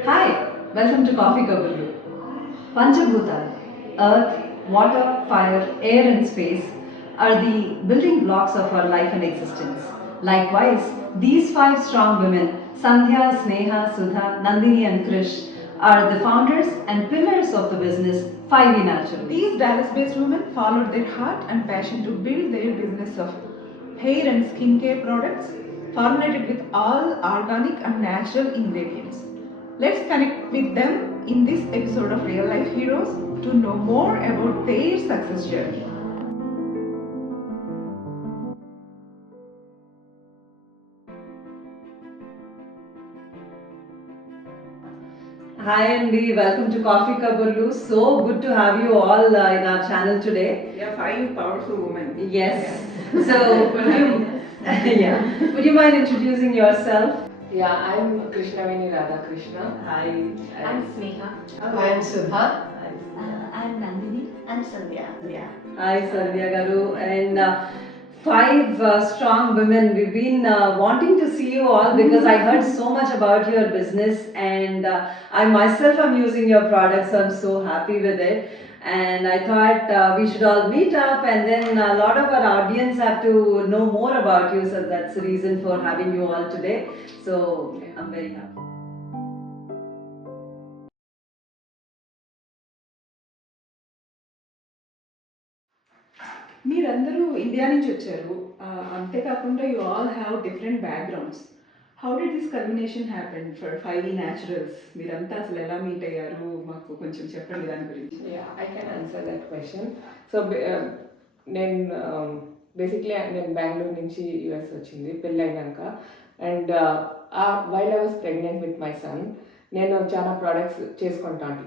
Hi, welcome to Coffee Kaballu. Panchabhuta, earth, water, fire, air, and space are the building blocks of our life and existence. Likewise, these five strong women, Sandhya, Sneha, Sudha, Nandini, and Krish, are the founders and pillars of the business 5E Natural. These Dallas-based women followed their heart and passion to build their business of hair and skincare products formulated with all organic and natural ingredients. Let's connect with them in this episode of Real Life Heroes to know more about their success journey. Hi Andy, welcome to Coffee Kaballu. So good to have you all in our channel today. Yeah, five powerful women. Yes. So, would you mind introducing yourself? Yeah, I'm Krishnaveni Radhakrishna. Hi. I'm Sneha. I'm Sudha. I'm Nandini. I'm Sandhya. Yeah. Hi, Sandhya Garu. And five strong women. We've been wanting to see you all because I heard so much about your business, and I myself am using your products, so I'm so happy with it. And I thought we should all meet up, and then a lot of our audience have to know more about you, so that's the reason for having you all today. So I'm very happy. మీరందరూ ఇండియా నుంచి వచ్చారు అంతేకాకుండా you all have different backgrounds how did this culmination happen for 5E Naturals మీరంతా అసలు ఎలా మీట్ అయ్యారు మాకు కొంచెం చెప్పండి దాని గురించి Yeah, I can answer that question. So, నేను నేను బెంగళూరు నుంచి యుఎస్ వచ్చింది పెళ్ళైనాక and while I was pregnant with my son నేను చాలా ప్రోడక్ట్స్ చేసుకుంటాను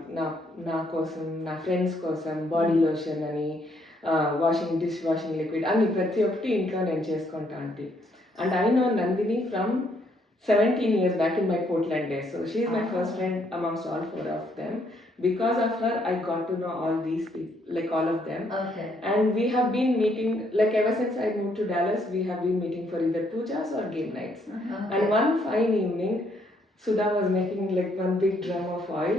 నా కోసం నా ఫ్రెండ్స్ కోసం బాడీ లోషన్ అని డిష్ వాషింగ్ లిక్విడ్ అన్ని ప్రతి ఒక్కటి ఇంట్లో నేను చేసుకుంటా aunty and I know Nandini from 17 years back in my Portland days. So she is my first friend amongst all four of them. Because of her, I got to know all these people, like all of them. Okay. And we have been meeting, like ever since I moved to Dallas, we have been meeting for either pujas or game nights. Okay. And one fine evening, Sudha was making like one big drum of oil.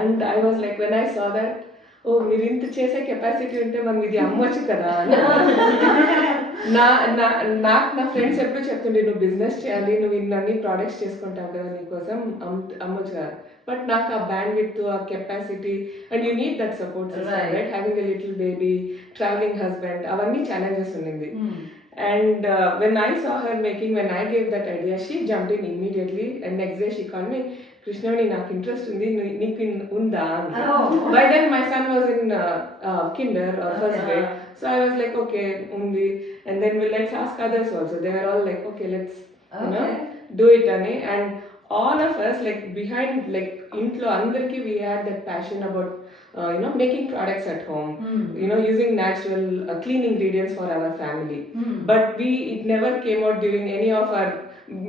And I was like, when I saw that, oh, మీరు ఇంత చేసే కెపాసిటీ ఉంటే మనం ఇది అమ్మొచ్చు కదా అని నాకు నా ఫ్రెండ్స్ ఎప్పుడు చెప్తుండే నువ్వు బిజినెస్ చేయాలి నువ్వు ఇన్ని ప్రోడక్ట్స్ చేసుకుంటావు కదా నీకోసం అమ్మొచ్చు కదా బట్ నాకు ఆ బ్యాండ్ విత్ ఆ capacity and you need that support system right having a little baby travelling husband అవన్నీ ఛాలెంజెస్ ఉండింది and when I saw her making, when I gave that idea, she jumped in immediately and next day she called me, Krishnaveni, నాకు ఇంట్రెస్ట్ ఉంది నీకు ఉందా by then my son was in kinder or first grade so I was like okay undi and then let's ask others also they are all like okay let's do it ani and all of us like behind like intlo andarki we had that passion about making products at home using natural clean ingredients for our family but it never came out during any of our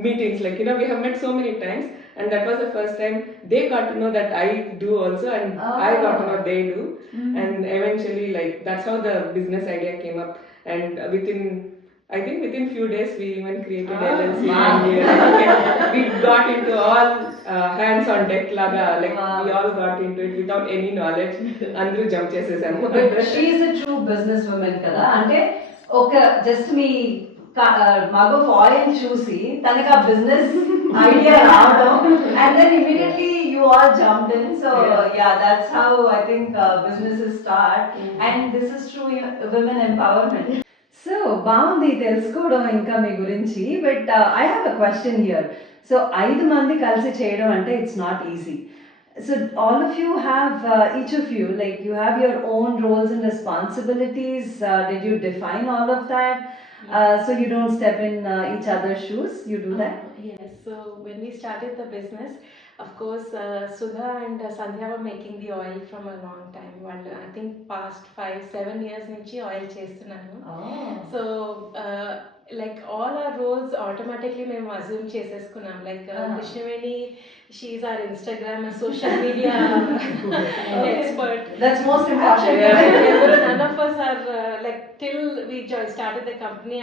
meetings like we have met so many times and that was the first time they got to know that I do also and I got to know they do and eventually like that's how the business idea came up and within few days we even created LLC we got into all hands on deck laga like we all got into it without any knowledge andru jump chesesamu she is a true business woman kada ante oka just me mug of oil చూసి తనకి ఆ business idea రావడం and then immediately you all jumped in so yeah that's how I think businesses start and this is true women empowerment so బాగుంది తెలుసుకోవడం ఇంకా మీ గురించి but I have a question here so 5 మంది కలిసి చేయడం అంటే it's not easy so all of you have each of you like you have your own roles and responsibilities did you define all of that so you don't step in each other's shoes you do that Yes, so when we started the business, of course, Sudha and Sandhya were making the oil from a long time. Well, I think past 5-7 years nunchi oil చేస్తున్నాను. So like all our roles automatically మేము assume చేసేసుకున్నాం like Krishnaveni she's our Instagram and social media expert that's most important none of us are like till we started the company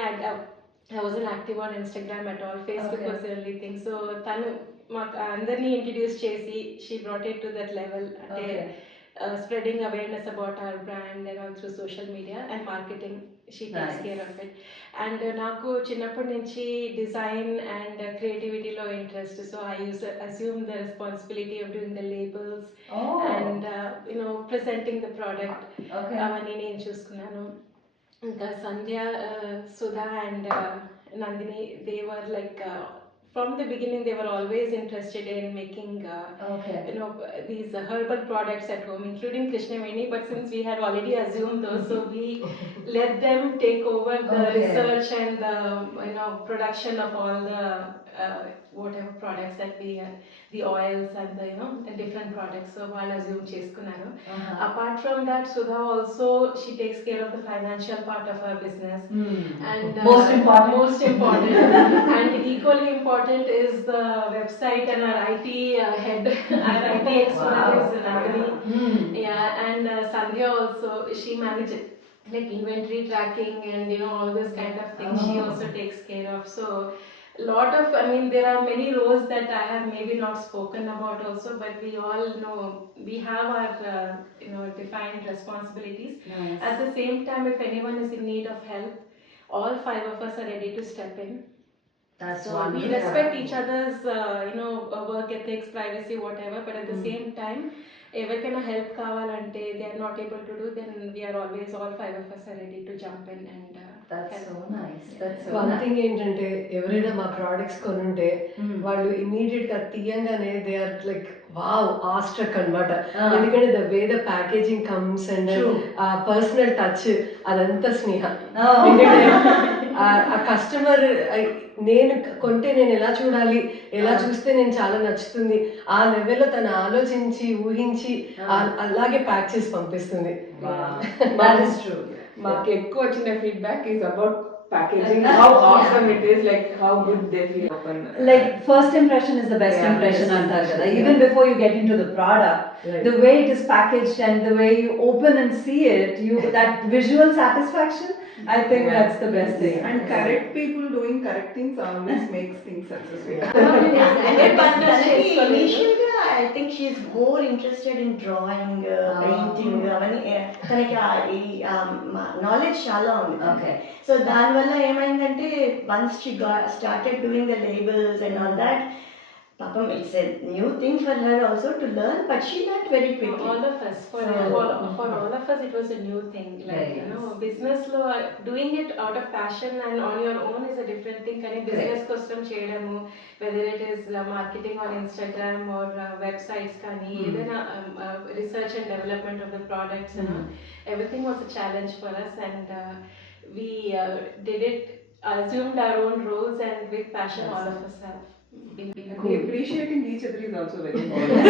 I wasn't active on Instagram at all. Facebook was the only thing. So Tanu మాకు అందరినీ ఇంట్రడ్యూస్ చేసి she brought it to that level అంటే spreading awareness about our brand and all through social media and marketing. She takes Nice. care of it. And నాకు చిన్నప్పటి నుంచి design and క్రియేటివిటీలో interest, so I assume the responsibility of doing the labels and presenting the product. అవన్నీ నేను చూసుకున్నాను. ఇంకా Sandhya, Sudha and Nandini, they were like from the beginning they were always interested in making these herbal products at home, including Krishnaveni, but since we had already assumed those, so we let them take over the research and the production of all the whatever products that we had, the oils and the different products, so while assume cheskunnaru. Apart from that, Sudha also, she takes care of the financial part of her business. And most important and equally important is the website and our IT head, our IT expert is Nandini. And Sandhya also, she manages like inventory tracking and all this kind of things. She also takes care of. So lot of, there are many roles that I have maybe not spoken about also, but we all know we have our defined responsibilities. Nice. At the same time, if anyone is in need of help, all 5 of us are ready to step in. That's So wonderful. we respect each other's work ethics, privacy, whatever, but at the same time, ఎవరికైనా హెల్ప్ కావాలంటే they are not able to do, then we are always, all 5 of us are ready to jump in and That's help. so nice. That's so one nice. Thing ఏంటంటే ఎవరైనా మా products కొనుంటే వాళ్ళు immediate గా తీయంగానే they are like wow awestruck అన్నమాట. ఎందుకంటే the way the packaging comes and ఆ పర్సనల్ టచ్ అదంతా స్నేహ. ఎందుకంటే ఆ కస్టమర్ నేను కొంటే నేను ఎలా చూడాలి, ఎలా చూస్తే నేను చాలా నచ్చుతుంది, ఆ లెవెల్లో తను ఆలోచించి ఊహించి అలాగే ప్యాక్ చేసి పంపిస్తుంది. That is true. మాకు ఎక్కువ వచ్చిన feedback is about packaging, how awesome it is, like how good they feel open. Like first impression is the best impression antar kada. Even before you get into the product, the way it is packaged and the way you open and see it, that visual satisfaction, I think that's the best thing. And correct people doing correct things always makes things successful. Initially, I think she's more interested in drawing, painting, తనకి knowledge చాలా ఉంది. Okay. So దానివల్ల ఏమైందంటే once she started doing the labels and all that, papam, it's a new thing for her also to learn, but she learned very quickly. All of us, for all of us, it was a new thing. Like business lo doing it out of passion and on your own is a different thing. Kani business kostam cheyadamu, whether it is marketing on Instagram or websites, kani edaina research and development of the products, everything was a challenge for us, and we did it, assumed our own roles, and with passion, all of us have been Appreciating each other is also very important.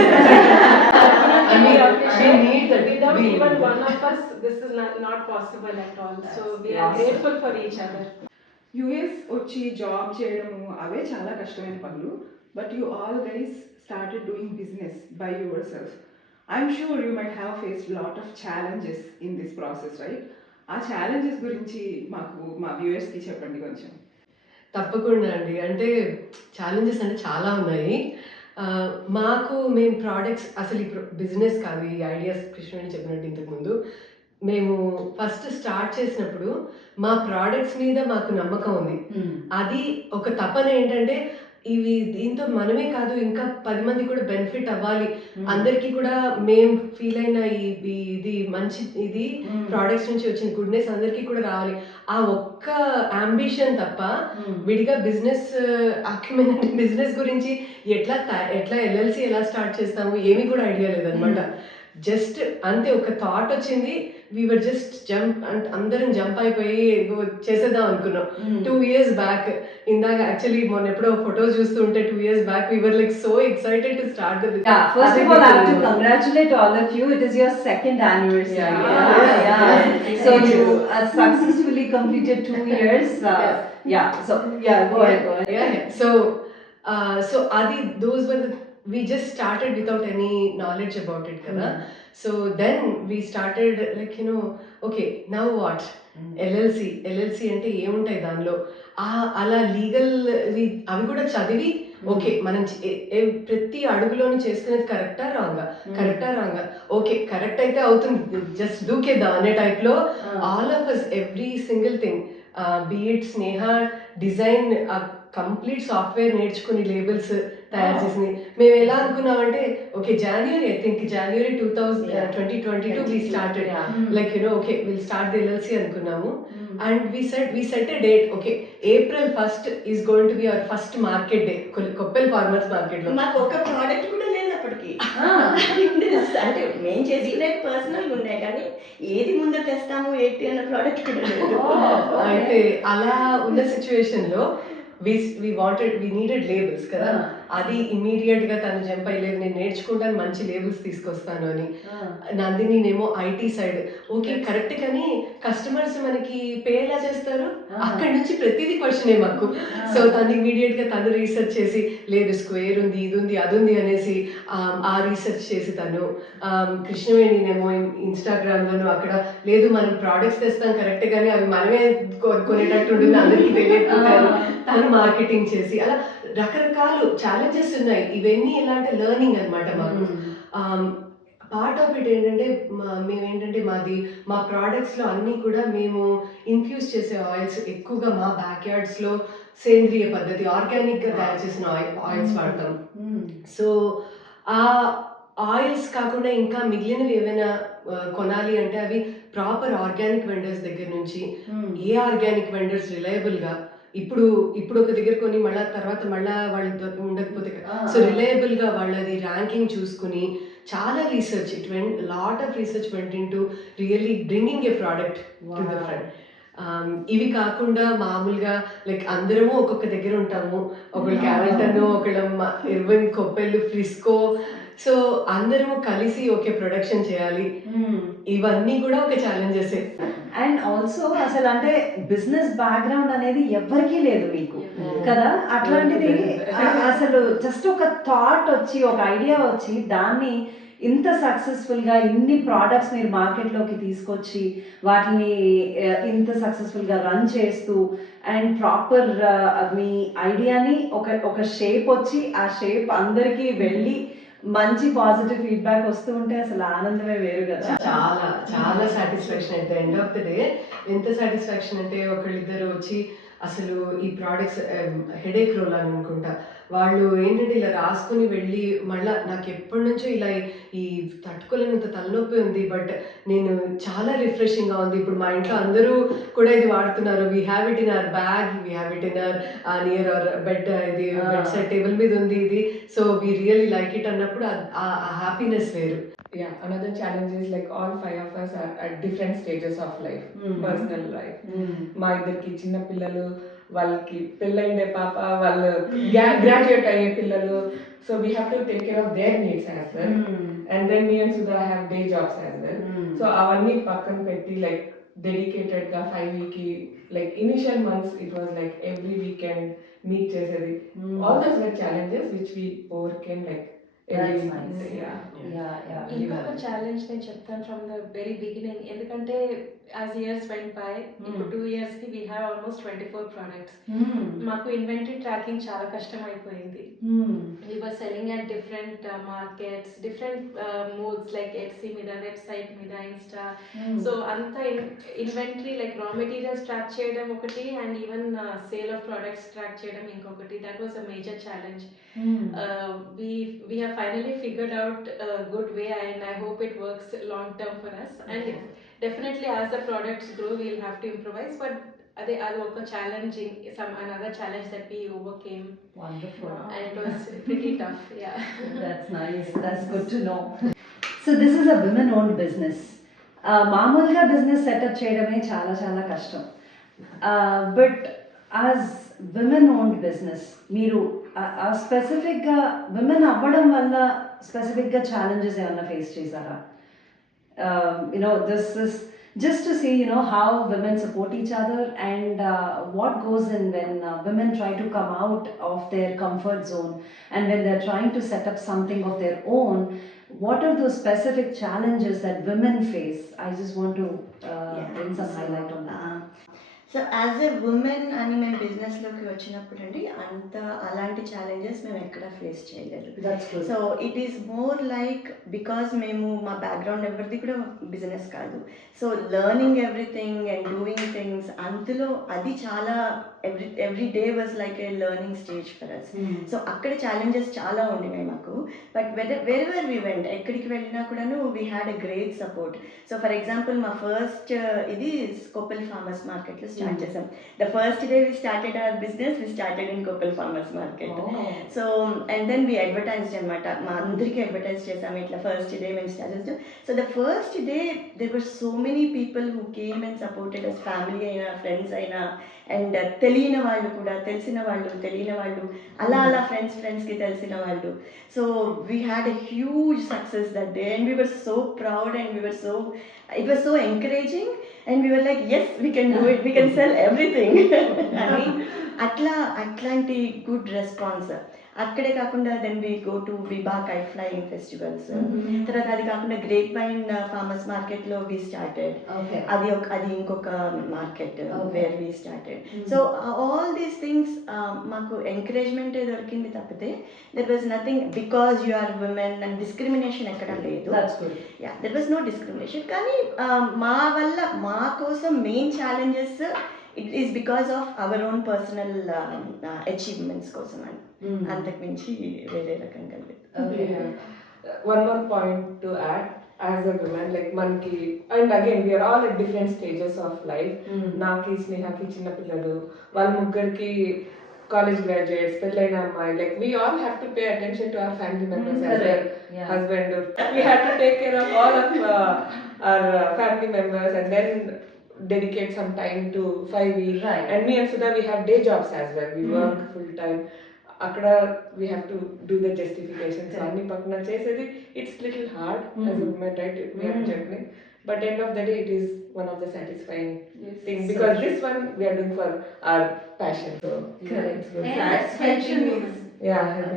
We need that. Without even one of us, this is not possible at all. So we are grateful for each other. US వచ్చి జాబ్ చేయడము అవే చాలా కష్టమైన పనులు, but you all guys started doing business by your self. I'm sure you might have faced lot of challenges in this process, right? ఆ ఛాలెంజెస్ గురించి మాకు మా వ్యూయర్స్కి చెప్పండి కొంచెం. తప్పకుండా అండి. అంటే ఛాలెంజెస్ అంటే చాలా ఉన్నాయి. మాకు మేము ప్రోడక్ట్స్ అసలు ఈ బిజినెస్ కాదు, ఈ ఐడియాస్ కృష్ణవేణి చెప్పినట్టు ఇంతకుముందు మేము ఫస్ట్ స్టార్ట్ చేసినప్పుడు మా ప్రోడక్ట్స్ మీద మాకు నమ్మకం ఉంది. అది ఒక తపన ఏంటంటే ఇవి దీంతో మనమే కాదు ఇంకా 10 మంది కూడా బెనిఫిట్ అవ్వాలి, అందరికీ కూడా మేము ఫీల్ అయిన ఇది మంచి ఇది ప్రోడక్ట్స్ నుంచి వచ్చిన గుడ్నెస్ అందరికీ కూడా రావాలి, ఆ ఒక్క అంబిషన్ తప్ప విడిగా బిజినెస్ అక్యుమెంట్ అంటే బిజినెస్ గురించి ఎట్లా ఎల్ఎల్సి ఎలా స్టార్ట్ చేస్తాము ఏమీ కూడా ఐడియా లేదనమాట. జస్ట్ అంతే ఒక థాట్ వచ్చింది, వీఆర్ జస్ట్ జంప్ అందరం జంప్ అయిపోయి చేసేద్దాం అనుకున్నాం. 2 years బ్యాక్ ఇందాక యాక్చువల్లీ మొన్న ఎప్పుడో ఫోటోస్ చూస్తుంటే 2 years back we were like so excited to start the business. Yeah, first of all, I have to congratulate all of you. It is your 2nd anniversary. So you successfully completed 2 years. So go ahead. So adi those were the we just started without any knowledge about it kada. So then we started like okay, now what? LLC అంటే ఏముంటాయి దానిలో అలా లీగల్ అవి కూడా చదివి ఓకే మనం ప్రతి అడుగులోని చేసుకునేది కరెక్టా రాంగా ఓకే కరెక్ట్ అయితే అవుతుంది జస్ట్ దూకేద్దాం అనే టైప్లో all of us every single thing be it Sneha design complete software నేర్చుకుని లేబుల్స్ తయారు చేసింది. మేము ఎలా అనుకున్నామంటే okay January 2022 we started like okay we'll start the LLC అనుకున్నాము. And we set a date, okay, April 1st is going to be our first market day, Koppal Farmers Market లో. మాకు ఒక ప్రోడక్ట్ కూడా లేదు అప్పటికి. అంటే మేము చేసుకునే పర్సనల్ ఉన్నాయి కానీ ఏది ముందు తెస్తాము ఏంటి అన్న ప్రోడక్ట్ కూడా లేదు. అయితే అలా ఉన్న సిచ్యువేషన్ లో we needed labels కదా. అది ఇమీడియట్ గా తను జంప్ అయ్యలేదు, నేను నేర్చుకుంటాను మంచి లేబుల్స్ తీసుకొస్తాను అని. నందిని నేమో ఐటీ సైడ్ ఓకే కరెక్ట్, కానీ కస్టమర్స్ మనకి పే ఎలా చేస్తారు, అక్కడి నుంచి ప్రతిదీ క్వశ్చనే మాకు. సో తను ఇమీడియట్ గా తను రీసెర్చ్ చేసి లేదు స్క్వేర్ ఉంది ఇది ఉంది అది ఉంది అనేసి ఆ రీసెర్చ్ చేసి తను కృష్ణవేణినేమో ఇన్స్టాగ్రామ్ లోను అక్కడ లేదు మనం ప్రోడక్ట్స్ తెస్తాం కరెక్ట్ కానీ అవి మనమే కొనేటట్టు ఉంటుంది అందరికీ తెలియకపోతారు, తను మార్కెటింగ్ చేసి అలా రకరకాలు ఛాలెంజెస్ ఉన్నాయి. ఇవన్నీ ఎలా అంటే లెర్నింగ్ అనమాట మాకు. పార్ట్ ఆఫ్ ఇట్ ఏంటంటే మేమేంటంటే మా ప్రోడక్ట్స్లో అన్నీ కూడా మేము ఇన్ఫ్యూజ్ చేసే ఆయిల్స్ ఎక్కువగా మా బ్యాక్ యార్డ్స్లో సేంద్రియ పద్ధతి ఆర్గానిక్గా తయారు చేసిన ఆయిల్స్ వాడతాం. సో ఆ ఆయిల్స్ కాకుండా ఇంకా మిగిలినవి ఏమైనా కొనాలి అంటే అవి ప్రాపర్ ఆర్గానిక్ వెండర్స్ దగ్గర నుంచి, ఏ ఆర్గానిక్ వెండర్స్ రిలయబుల్గా ఇప్పుడు ఒక దగ్గర కొని తర్వాత వాళ్ళు ఉండకపోతే సో రిలయబుల్గా వాళ్ళది ర్యాంకింగ్ చూసుకుని చాలా రీసెర్చ్ లాట్ ఆఫ్ రీసెర్చ్ వెంట into really bringing A product to the front. ఇవి కాకుండా మామూలుగా లైక్ అందరము ఒక్కొక్క దగ్గర ఉంటాము, ఒకళ్ళు క్యారెక్టర్ను ఒకళ్ళ ఇర్విన్ కొప్పెళ్ళు ఫ్రిస్కో, సో అందరము కలిసి ఒకే ప్రొడక్షన్ చేయాలి. ఇవన్నీ కూడా ఒక ఛాలెంజెస్. అండ్ ఆల్సో అసలు అంటే బిజినెస్ బ్యాక్గ్రౌండ్ అనేది ఎవరికీ లేదు మీకు కదా, అట్లాంటిది అసలు జస్ట్ ఒక థాట్ వచ్చి ఒక ఐడియా వచ్చి దాన్ని ఇంత సక్సెస్ఫుల్గా ఇన్ని ప్రోడక్ట్స్ మీరు మార్కెట్లోకి తీసుకొచ్చి వాటిని ఇంత సక్సెస్ఫుల్గా రన్ చేస్తూ అండ్ ప్రాపర్ మీ ఐడియాని ఒక షేప్ వచ్చి ఆ షేప్ అందరికీ వెళ్ళి మంచి పాజిటివ్ ఫీడ్బ్యాక్ వస్తూ ఉంటే అసలు ఆనందమే వేరు కదా. చాలా చాలా satisfaction at the end of the day. ఎంత సాటిస్ఫాక్షన్ అంటే ఒకళ్ళిద్దరు వచ్చి అసలు ఈ ప్రోడక్ట్స్ హెడేక్ రోల్ అని అనుకుంటా, వాళ్ళు ఏంటంటే ఇలా రాసుకుని వెళ్ళి మళ్ళీ నాకు ఎప్పటి నుంచో ఇలా ఈ తట్టుకోలేనంత తలనొప్పి ఉంది, బట్ నేను చాలా రిఫ్రెషింగ్గా ఉంది, ఇప్పుడు మా ఇంట్లో అందరూ కూడా ఇది వాడుతున్నారు, we have it in our bag, we have it in our near our bed, ఇది బెడ్ సైడ్ టేబుల్ మీద ఉంది ఇది, so we really like it అన్నప్పుడు ఆ హ్యాపీనెస్ వేరు. Yeah, another challenge is like all 5 of us are at different stages of life, personal life. మా ఇద్దరికి చిన్న పిల్లలు, వాళ్ళకి పెళ్ళైండే పాప, వాళ్ళు గ్రాడ్యుయేట్ అయ్యే పిల్లలు, so we have to take care of their needs as well. And then me and Sudha have day jobs as well. So అవన్నీ పక్కన పెట్టి లైక్ డెడికేటెడ్ గా 5 week like initial months it was like every weekend meet chesedi. All those were challenges which we overcame like every month. ఇంకొక ఛాలెంజ్ నేను చెప్తాను from the very beginning, ఎందుకంటే as years went by, ఇప్పుడు 2 years కి we have almost 24 products. మాకు inventory tracking చాలా కష్టం అయిపోయింది. We were selling at different markets, different modes like Etsy మీద, వెబ్సైట్ మీద, ఇన్స్టా. సో అంత ఇన్వెంటరీ లైక్ రా మెటీరియల్స్ ట్రాక్ చేయడం ఒకటి and even sale of products track చేయడం ఇంకొకటి. That was a major challenge. We have finally figured out a good way and I hope it works long term for us. And definitely as the products grow we'll have to improvise, but adi oka challenging, another challenge that we overcame. Wonderful. And it was pretty tough. Yeah. That's nice. That's good to know. So this is a women owned business. మామూలుగా business setup చేయడమే చాలా చాలా కష్టం, but as women owned business మీరు స్పెసిఫిక్గా విమెన్ అవ్వడం వల్ల స్పెసిఫిక్గా ఛాలెంజెస్ ఏమన్నా ఫేస్ చేశారా? just to see, you know, how women support each other and what goes in when women try to come out of their comfort zone, and when they're trying to set up something of their own, what are those specific challenges that women face? I just want to bring some highlight on that. So as a women అని మేము బిజినెస్లోకి వచ్చినప్పుడు అండి అంత అలాంటి ఛాలెంజెస్ మేము ఎక్కడ ఫేస్ చేయలేదు. That's good. So it is more like because మేము మా బ్యాక్గ్రౌండ్ ఎవరిది కూడా బిజినెస్ కాదు. So learning everything and doing things అందులో అది చాలా every day was like a learning stage for us. So అక్కడ ఛాలెంజెస్ చాలా ఉండినాయి మాకు. బట్ వెరెవర్ వి వెంట్, ఎక్కడికి వెళ్ళినా కూడాను we had a great support. So for example మా ఫస్ట్ ఇది కొప్పల్ ఫార్మర్స్ మార్కెట్లో స్టార్ట్ చేసాం. The first day we started our business, we started in Koppal farmers market. So and then we advertised అనమాట, మా అందరికీ అడ్వర్టైజ్ చేసాము ఇట్లా ఫస్ట్ డే మేము స్టార్ట్ చేసాం. So the first day there were so many people who came and supported us, family అయినా friends అయినా and తెలియని వాళ్ళు కూడా, తెలిసిన వాళ్ళు తెలియని వాళ్ళు, అలా అలా ఫ్రెండ్స్కి తెలిసిన వాళ్ళు. So we had a huge success that day and we were so proud and we were so, it was so encouraging and we were like yes we can do it, we can sell everything అని అట్లాంటి good response. అక్కడే కాకుండా then we go to Vibha kite flying festivals, తర్వాత అది కాకుండా grape wine farmers మార్కెట్లో వి started. అది ఇంకొక market where we started. So all these things మాకు ఎంకరేజ్మెంటే దొరికింది తప్పితే there was nothing because you are women and discrimination ఎక్కడ లేదు. Yeah, there was no discrimination. కానీ మా వల్ల మా కోసం main challenges it is because of our own personal achievements కోసం అని, అంతకు మించి వేరే రకంగా లేదు. One more point to add, as a woman, like manki, and again we are all at different stages of life. Naki Snehaki chinna pillalu, వాళ్ళ ముగ్గురికి college graduates, పెళ్ళైన అమ్మాయి, like we all have to pay attention to our family members as well. Husband, we have to take care of all of our family members and then dedicate some time to 5 weeks. Right. And me and Sudha, we have day jobs as well. We work full time. Akada we have to do the justifications. So anni pakna chesedi, it's little hard as a woman, right? We are juggling. But end of the day, it is one of the satisfying things because this one we are doing for our passion. So Correct. Satisfaction is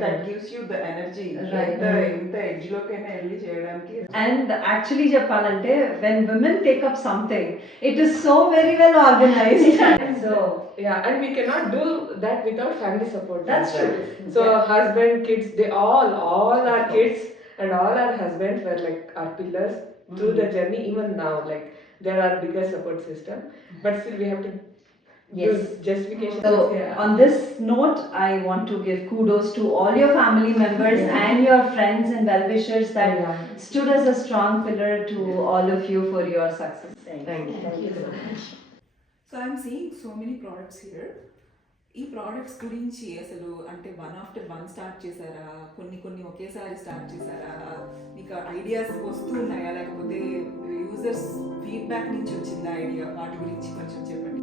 that gives you the energy. Right. ఇంత ఎడ్జ్ లోకైనా వెళ్ళి చేయడానికి. And actually చెప్పాలంటే when women take up something, it is so very well organized. So and we cannot do that without family support. That's true. So husband, kids, they all our kids and all our husbands were like our pillars through the journey. Even now, like there are bigger support system, but still we have to Yes. do justification. So on this note, I want to give kudos to all your family members and your friends and well-wishers that stood as a strong pillar to all of you for your success. Thank you so much. So I'm seeing so many products here. ఈ ప్రోడక్ట్స్ గురించి అసలు అంటే one after one start చేశారా, కొన్ని ఒకేసారి స్టార్ట్ చేశారా, మీకు ఐడియాస్ వస్తూ ఉన్నాయా, లేకపోతే యూజర్స్ ఫీడ్బ్యాక్ నుంచి వచ్చిందా ఐడియా? వాటి గురించి కొంచెం చెప్పండి.